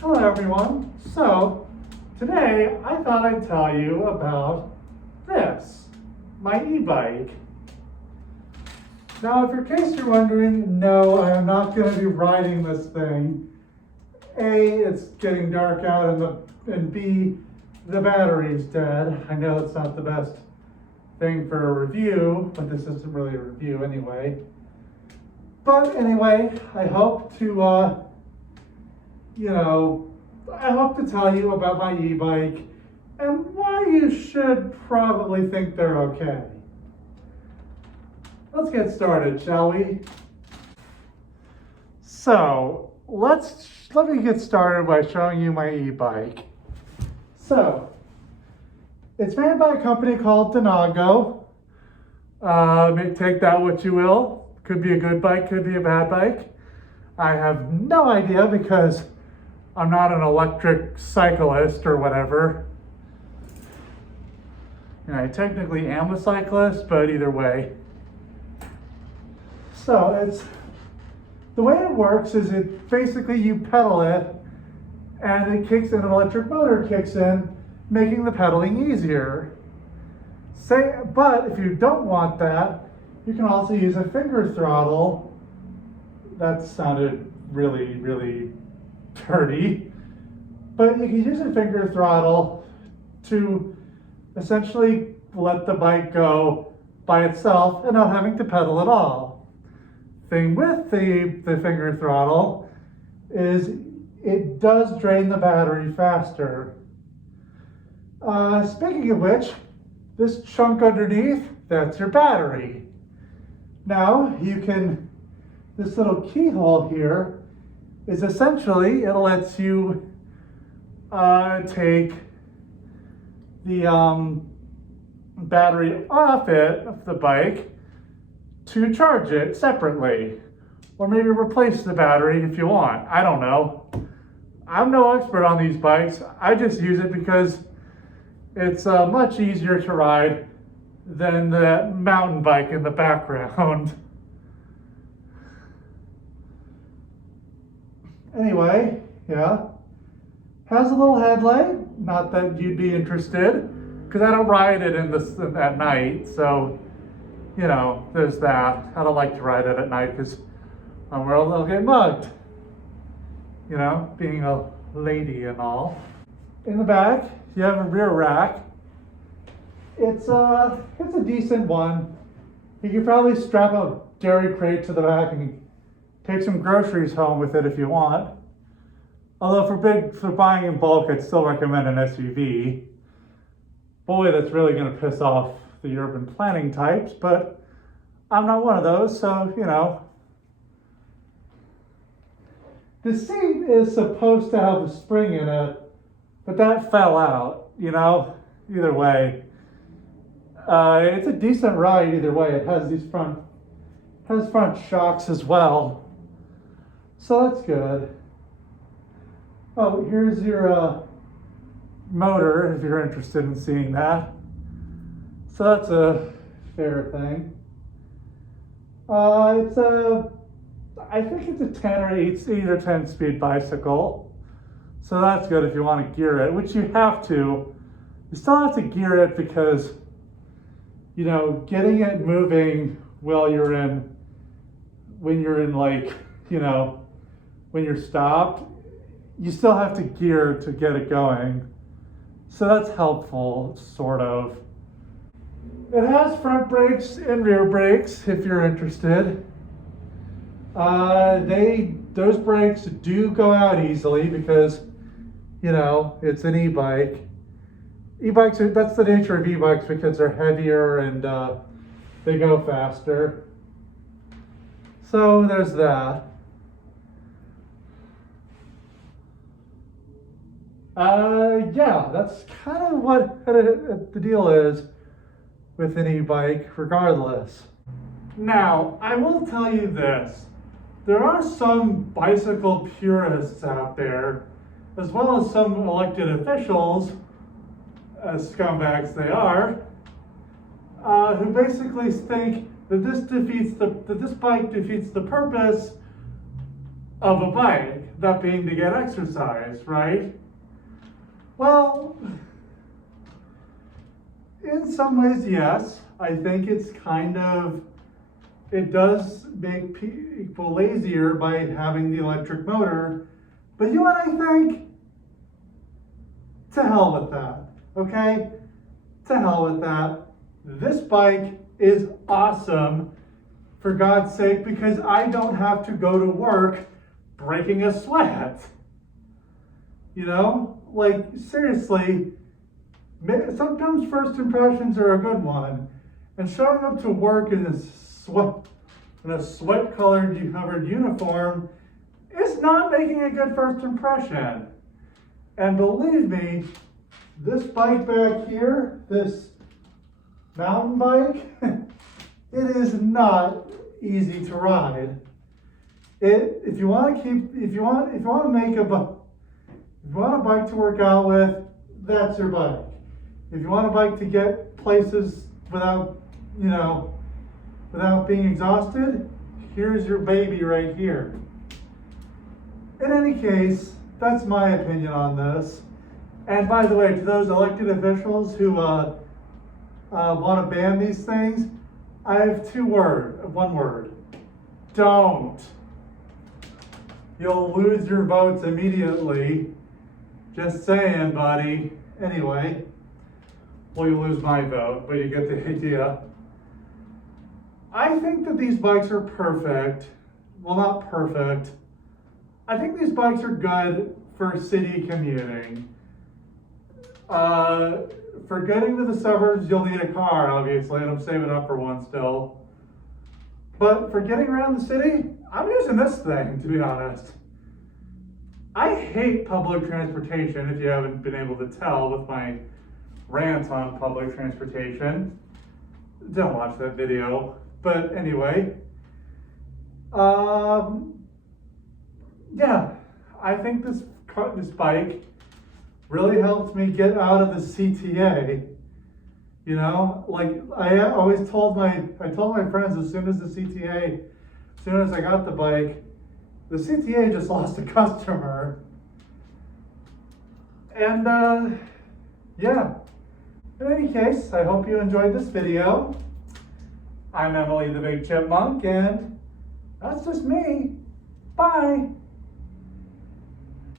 Hello everyone. So today I thought I'd tell you about this, my e-bike. Now, if in case you're wondering, no, I am not going to be riding this thing. A, it's getting dark out, and B, the battery's dead. I know it's not the best thing for a review, but this isn't really a review anyway. But anyway, I hope to I hope to tell you about my e-bike and why you should probably think they're okay. Let's get started, shall we? So, let me get started by showing you my e-bike. So, it's made by a company called Denago. Take that what you will. Could be a good bike, could be a bad bike. I have no idea because I'm not an electric cyclist or whatever. I technically am a cyclist, but either way. So the way it works is basically you pedal it and it kicks in, an electric motor kicks in, making the pedaling easier. But if you don't want that, you can also use a finger throttle. That sounded really, really dirty. But you can use a finger throttle to essentially let the bike go by itself and not having to pedal at all. Thing with the finger throttle is it does drain the battery faster. Speaking of which, this chunk underneath, that's your battery. Now this little keyhole here is essentially, it lets you take the battery off the bike to charge it separately, or maybe replace the battery if you want. I don't know. I'm no expert on these bikes. I just use it because it's much easier to ride than the mountain bike in the background. Anyway, yeah. Has a little headlight, not that you'd be interested, because I don't ride it at night, so, there's that. I don't like to ride it at night because I'm worried I'll get mugged. Being a lady and all. In the back, you have a rear rack. It's a decent one. You could probably strap a dairy crate to the back and take some groceries home with it if you want. Although for buying in bulk, I'd still recommend an SUV. Boy, that's really going to piss off the urban planning types, but I'm not one of those, so, The seat is supposed to have a spring in it, but that fell out, either way. It's a decent ride either way. It has front shocks as well. So that's good. Oh, here's your motor if you're interested in seeing that. So that's a fair thing. I think it's a 10 or 8 or 10 speed bicycle. So that's good if you want to gear it, which you have to. You still have to gear it because, getting it moving when you're stopped, you still have to gear to get it going. So that's helpful, sort of. It has front brakes and rear brakes if you're interested. Those brakes do go out easily because, it's an e-bike. E-bikes, that's the nature of e-bikes because they're heavier and they go faster. So there's that. Yeah, that's kind of what the deal is with an e-bike regardless. Now, I will tell you this. There are some bicycle purists out there, as well as some elected officials, as scumbags they are, who basically think that this bike defeats the purpose of a bike, that being to get exercise, right? Well, in some ways, yes. I think it's kind of, it does make people lazier by having the electric motor. But you know what I think? To hell with that, okay? To hell with that. This bike is awesome, for God's sake, because I don't have to go to work breaking a sweat. You know, like seriously, sometimes first impressions are a good one. And showing up to work in a sweat-colored covered uniform is not making a good first impression. And believe me, this bike back here, this mountain bike, it is not easy to ride. If you want to make a bike to work out with, that's your bike. If you want a bike to get places without being exhausted, here's your baby right here. In any case, that's my opinion on this. And by the way, to those elected officials who want to ban these things, I have one word. Don't. You'll lose your votes immediately. Just saying, buddy. Anyway, well, you lose my vote, but you get the idea. I think that these bikes are perfect. Well, not perfect. I think these bikes are good for city commuting. For getting to the suburbs, you'll need a car, obviously, and I'm saving up for one still. But for getting around the city, I'm using this thing, to be honest. I hate public transportation, if you haven't been able to tell with my rant on public transportation. Don't watch that video. But anyway, yeah, I think this bike really helped me get out of the CTA. You know, like I always told my friends as soon as I got the bike, the CTA just lost a customer. And yeah, in any case, I hope you enjoyed this video. I'm Emily the Big Chipmunk, and that's just me. Bye.